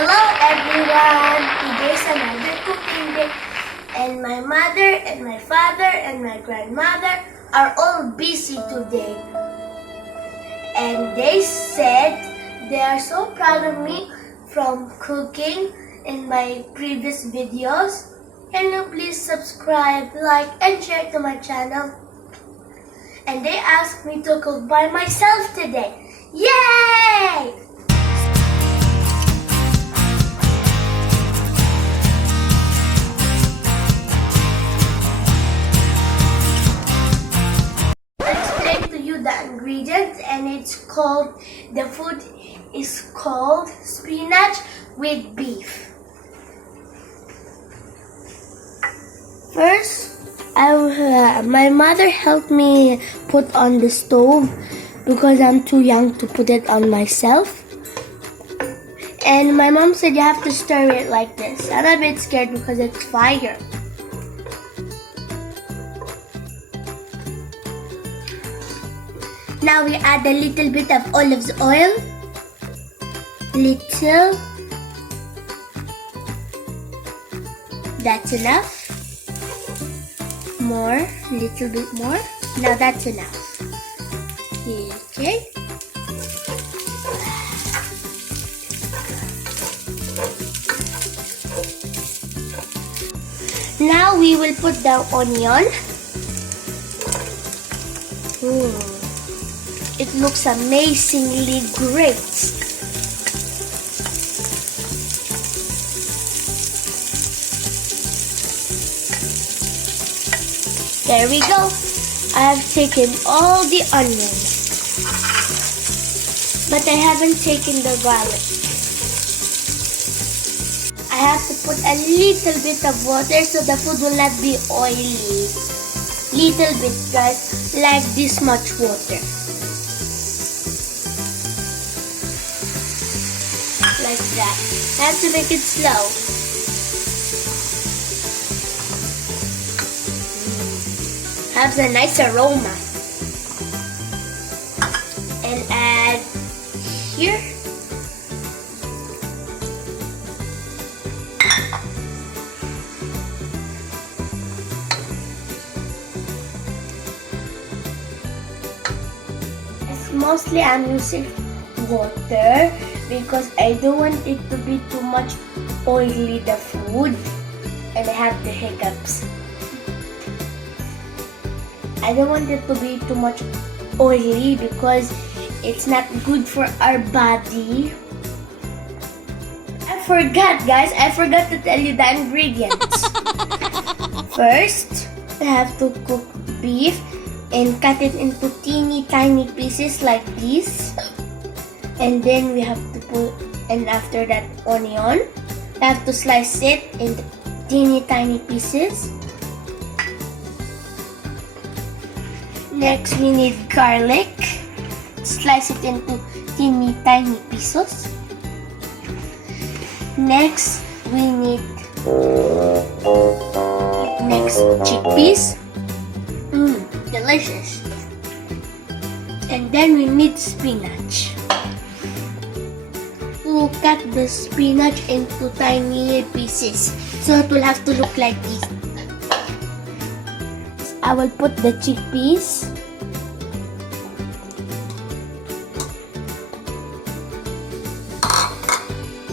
Hello everyone! Today's another cooking day and my mother and my father and my grandmother are all busy today. And they said they are so proud of me from cooking in my previous videos. Can you please subscribe, like and share to my channel? And they asked me to cook by myself today. Yay! The ingredients, and the food is called spinach with beef. First, my mother helped me put on the stove because I'm too young to put it on myself. And my mom said you have to stir it like this. I'm a bit scared because it's fire. Now we add a little bit of olive oil. Little. That's enough. More. Little bit more. Now that's enough. Okay. Now we will put the onion. It looks amazingly great. There we go. I have taken all the onions, but I haven't taken the garlic. I have to put a little bit of water so the food will not be oily. Little bit, guys, like this much water. Like that. I have to make it slow. Has a nice aroma. And add here. Mostly I'm using water because I don't want it to be too much oily, the food, and I have the hiccups. I don't want it to be too much oily because it's not good for our body. I forgot, guys. I forgot to tell you the ingredients. First, I have to cook beef and cut it into teeny tiny pieces like this. And then we have to put, and after that, onion. We have to slice it into teeny tiny pieces. Next, we need garlic. Slice it into teeny tiny pieces. Next, we need chickpeas. Delicious. And then we need spinach. We'll cut the spinach into tiny pieces so it will have to look like this. I will put the chickpeas.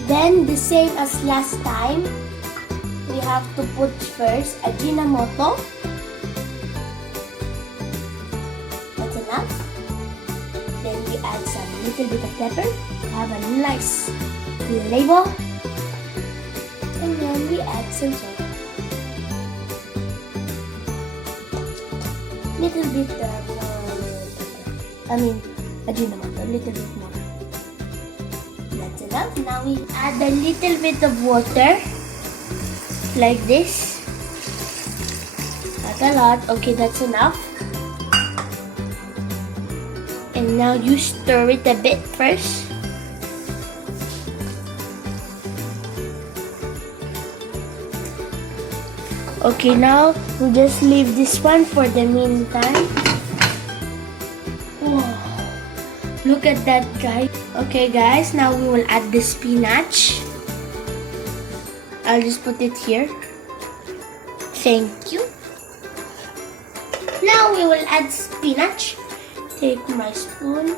Then the same as last time, we have to put first ajinomoto. That's enough. Then we add some little bit of pepper to have a nice flavor. And then we add some salt. Little bit of ajinomoto, a little bit more. That's enough. Now we add a little bit of water, like this. Not a lot. Okay, that's enough. And now you stir it a bit first. Okay, now we'll just leave this one for the meantime. Oh, look at that, guys. Okay, guys, now we will add the spinach. I'll just put it here. Thank you. Now we will add spinach. Take my spoon,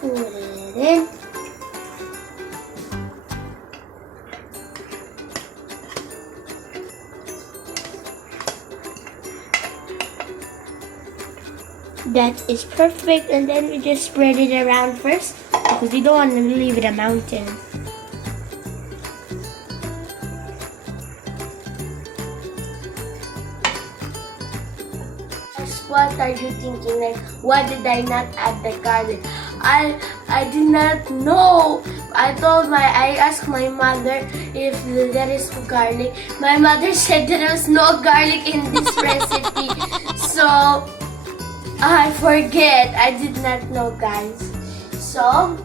put it in. That is perfect, and then we just spread it around first because we don't want to leave it a mountain. What are you thinking? Like, why did I not add the garlic? I did not know. I asked my mother if there is garlic. My mother said there was no garlic in this recipe. So I forget. I did not know, guys. So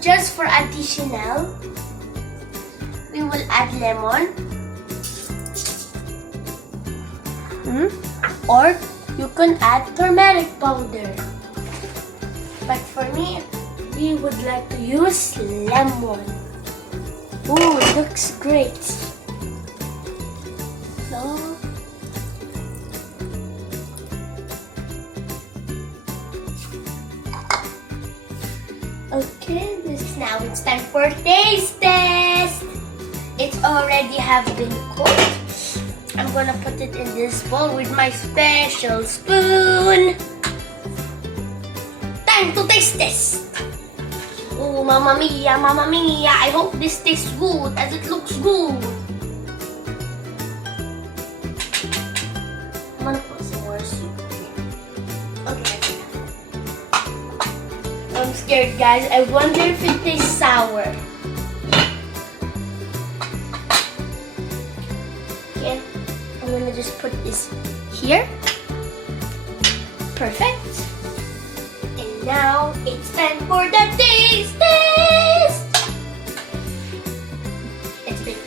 just for additional, we will add lemon. Or you can add turmeric powder. But for me, we would like to use lemon. Ooh, it looks great. So, okay, now it's time for taste test. It's already have been cooked. I'm gonna put it in this bowl with my special spoon. Time to taste this. Oh, mamma mia, mamma mia. I hope this tastes good as it looks good. I'm gonna put some more soup here. Okay. I'm scared, guys. I wonder if it tastes sour. Okay. I'm gonna just put this here. Perfect. And now it's time for the taste test. It's big.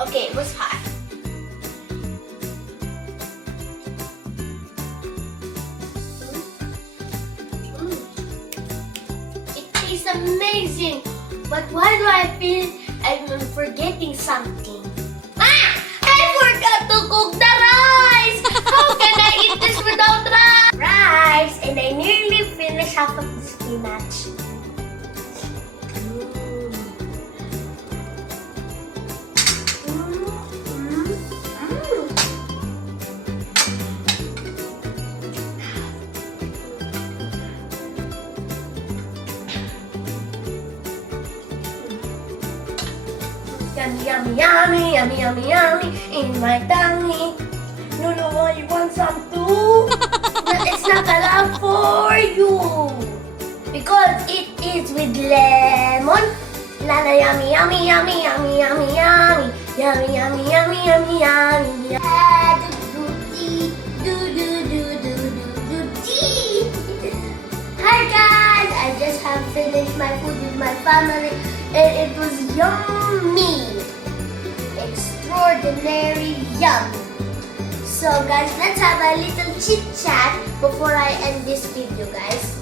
Okay, it was hot. It's amazing, but why do I feel I'm forgetting something? I forgot to cook the rice! How can I eat this without rice? And I nearly finished half of the spinach. Yummy, yummy, yummy, yummy, yummy, in my tummy. No, you want some too? But it's not allowed for you. Because it is with lemon. Lana, yummy, yummy, yummy, yummy, yummy, yummy. Yummy, yummy, yummy, yummy, yummy. Hi guys, I just have finished my food with my family and it was yummy. Extraordinary yum. So guys, let's have a little chit chat before I end this video, guys.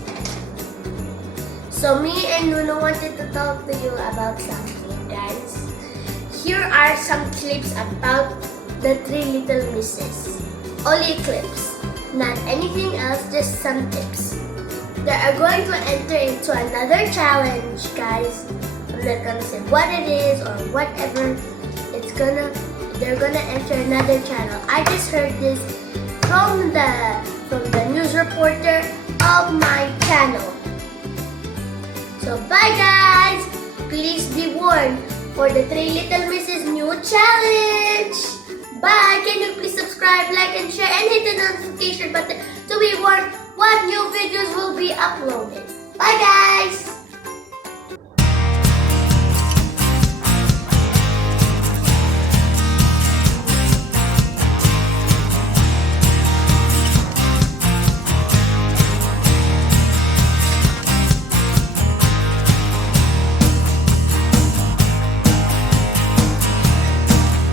So me and Nuno wanted to talk to you about something, guys. Here are some clips about the Three Little Misses. Only clips, not anything else, just some tips. They are going to enter into another challenge, guys. I'm not gonna say what it is or whatever. They're gonna enter another channel. I just heard this from the news reporter of my channel. So bye guys! Please be warned for the Three Little Misses new challenge. Bye! Can you please subscribe, like, and share, and hit the notification button to be warned what new videos will be uploaded. Bye guys!